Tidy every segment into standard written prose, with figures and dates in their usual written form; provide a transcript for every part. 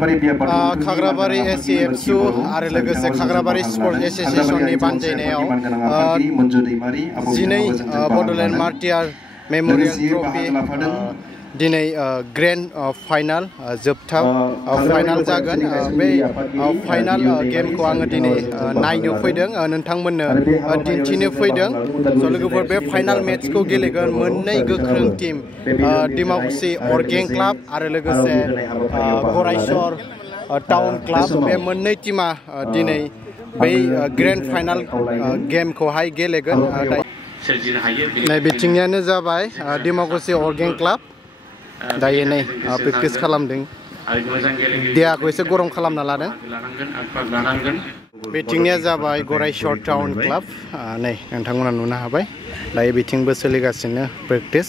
Khagrabari AC ABSU आरो लोगोसे Khagrabari Sports Association नि बानजायनायाव दिनै Bodoland Marty Memorial Trophy दिनै ग्रेन्ड फाइनाल जोबथा फाइनाल जागोन बे फाइनाल गेमखौ आङो दिनै नायनो फैदों नोंथांमोननो दिन्थिनो फैदों लोगोफोर बे फाइनाल मेचखौ गेलेगोन मोननै गोख्रों टीम दिमाकुसि Orgeng क्लाब आरो लोगोसे गरायसर टाउन क्लाब बे मोननै टीमा दिनै बै ग्रेन्ड फाइनाल गेमखौहाय गेलेगोन नै बिथिंनियानो जाबाय दिमाकुसि Orgeng क्लाब दायो नै प्रेक्टिस खालामदों देहाखौ एसे गरम खालामना लादों बिथिंनिया जाबाय गरायसर टाउन क्लाब नै नोंथांमोना नुनो हाबाय दायो बिथिंबो सोलिगासिनो प्रेक्टिस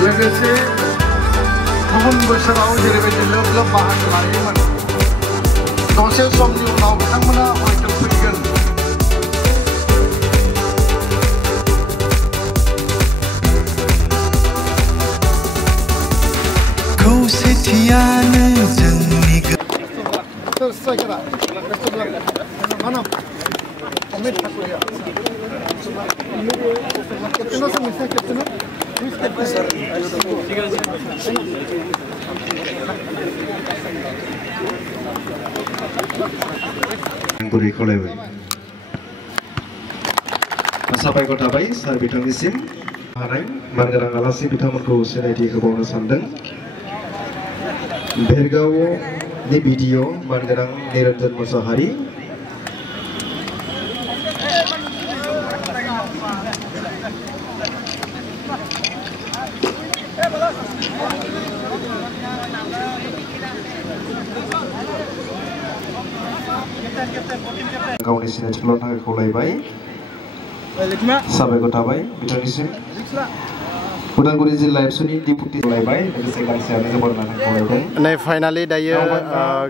लोगोसे गुबुन बोसोराव जेरैबायदि लोब लोब बाहागो लायोमोन दसे समनि उनाव बिथांमोना हयथ' फैगोन खौसेथियानो जोंनि गुरै खावलायबाय साबायखर थाबाय सार बिथांनिसिम हानाय मानगोनां आलासि बिथांमोनखौ सिनायथि होबावनो सानदों भेरगावनि भिडिअ मानगोनां निरन्जन मुसाहारि गावनि सिनायथिखौ लानो थाखाय खावलायबाय साबायखर थाबाय बिथांनिसिम उदालगुरि जिल्ला एबसुनि डिपुटि खावलायबाय लोगोसे गांसेयानो जोबोर लानो खावलायदों नै फाइनालि दायो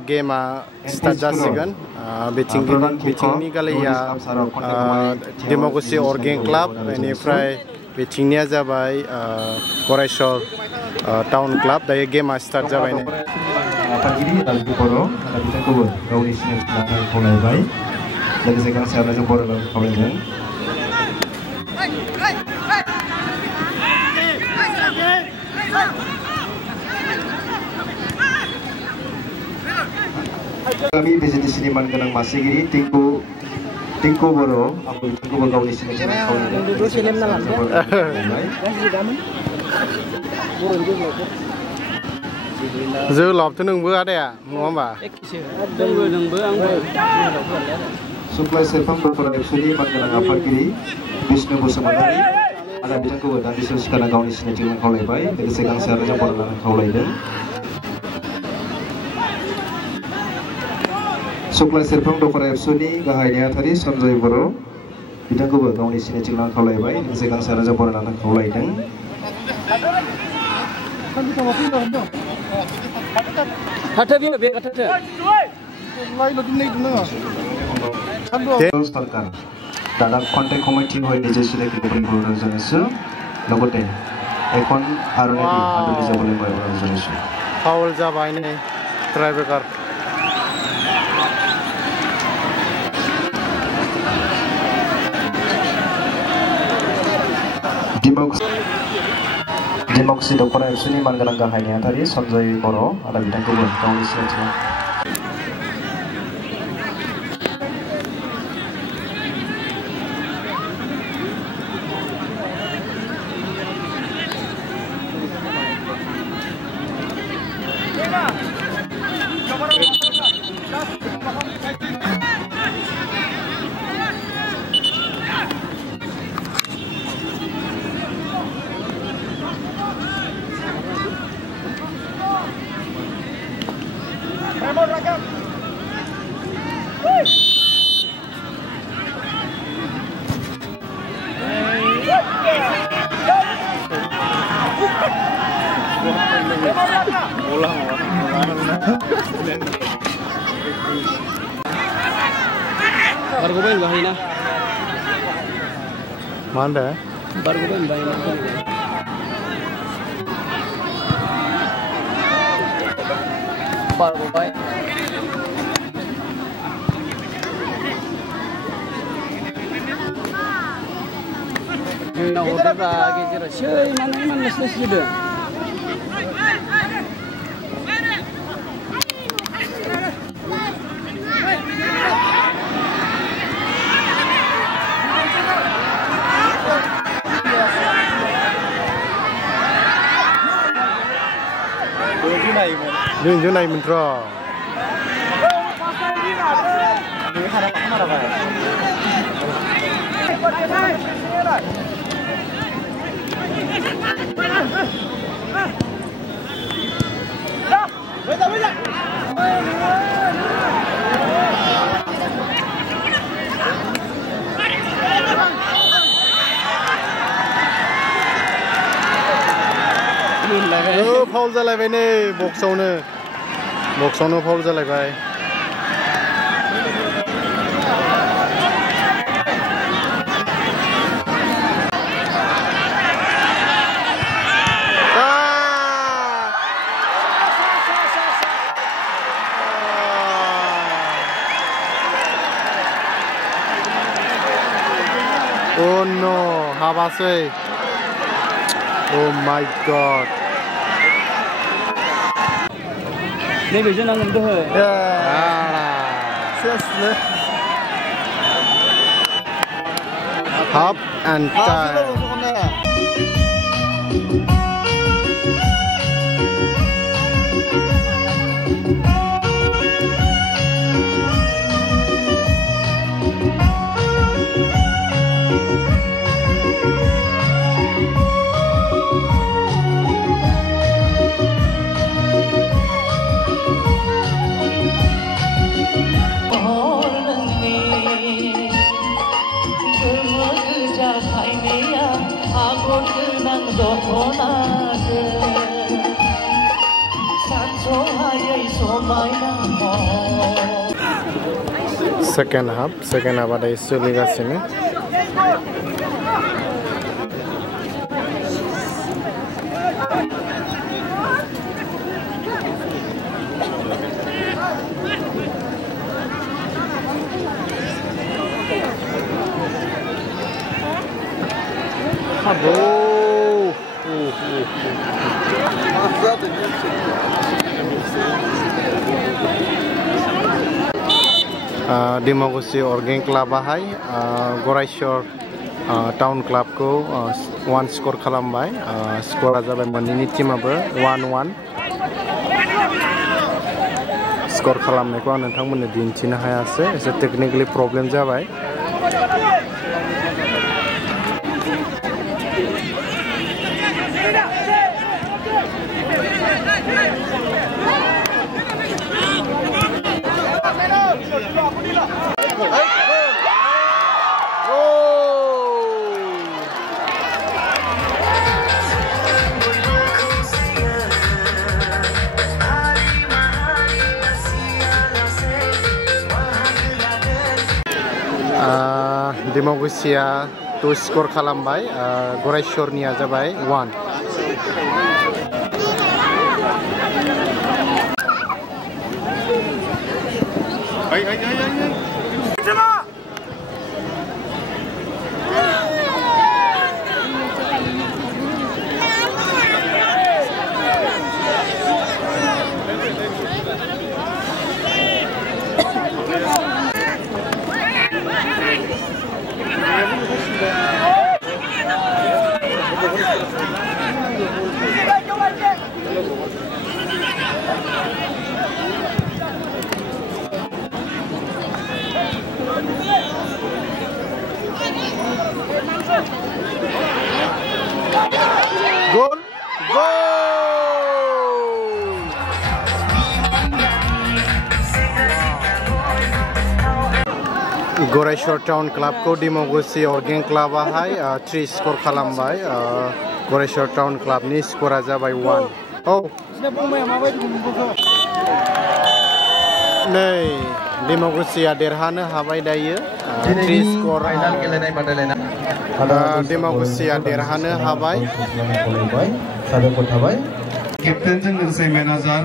गेमा स्टार्ट जासिगोन बिथिंनि गालिया दिमाकुसि Orgeng क्लाब बेनिफ्राय बिथिंनिया जाबाय गरायसर टाउन क्लाब दायो गेमा स्टार्ट जाबाय नै आफादगिरि राजु बर' बिथांखौबो गावनि सिनायथि लानो थाखाय खावलायबाय लोगोसे गांसेयानो जोबोर लानो खावलायदों गामि बिजिनेसनि मानगोनां मासिगिरि टिंकु बर' आंबो बिथांखौबो गावनि सिनायथि लानो खावलायदों जोलावथ' नोंबो आदाया नङा होमबा सुप्लाय सेरफां दख'रा एबसुनि मानगोनां आफादगिरि बिष्णु बसुमतारी आदा बिथांखौबो दान्दिसे सिगां गावनि सिनायथि लानो खावलायबाय लोगोसे गांसे आरो जों लानो खावलायदों सुप्लाय सेरफां दख'रा एबसुनि गाहाय नेहाथारि सन्जय बर' बिथांखौबो गावनि सिनायथि लानो खावलायबाय लोगोसे गांसे आरो जों लानो खावलायदों सरकार दादा कन्टेक्ट कमिटि হয় নিজে সিলেক্ট কৰিবলৈ জানিছো লগতে এখন আৰনিতি আদৰি যাবলৈ মই অনুৰোধ জনাইছো ফাউল যাবাই नै ট্ৰাইবেকাৰ दिमाकुसि दख'रा एबसुनि मानगोनां गाहाय नेहाथारि सन्जय बर' आरो बिथांखौबो गावनि सिनायथि Bargobain bahina. Mana? Bargobain bahina. Bargobain. Nah, udah lagi cerah. Sih, mana masih sudah. Dulu naik mentera. Foul जालायबाय नै बक्सआवनो foul जालायबाय Oh no, habasै. Oh my god. Ini bisa nanggung tuh. Ya. Seriously. Hop and tie. Second half ada isu liga sini. Dimakuchi Orgeng Club bahai Goreswar Town Club ko 1 score खालामबाय score जाबाय मोननैनि टीमाबो 1-1 score खालामनायखौ आं नोंथांमोननो दिन्थिनो हायासै एसे टेक्निकली प्रब्लेम जाबाय Dimakuchiया 2 score खालामबाय Goreswarनिया जाबाय 1 Goal! Goreswar Town Club ko Dimakuchi Orgeng Club bahai 3 score खालामबाय Goreswar Town Club ni score जाबाय 1 Oh. Nei, Dimakuchi derhana habai dayo. 3 skor final गेलेनाय बादायलायनाय Dimakuchi derhana habai. साबायखर थाबाय केप्टेनजों लोगोसे मेनेजार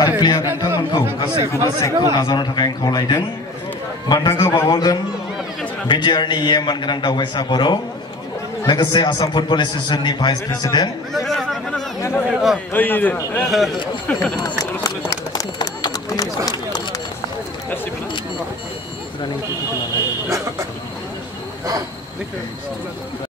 आरो प्लेयार नोंथांमोनखौ गासैखौबो सेकखौ नाजावनो थाखाय आं खावलायदों बान्थाखौ बावहरगोन बिटिआरनि मान गोनां दावबायसा बर' लोगोसे आसाम फुटबल एसोसिएशननि भाइस प्रेसिडेन्ट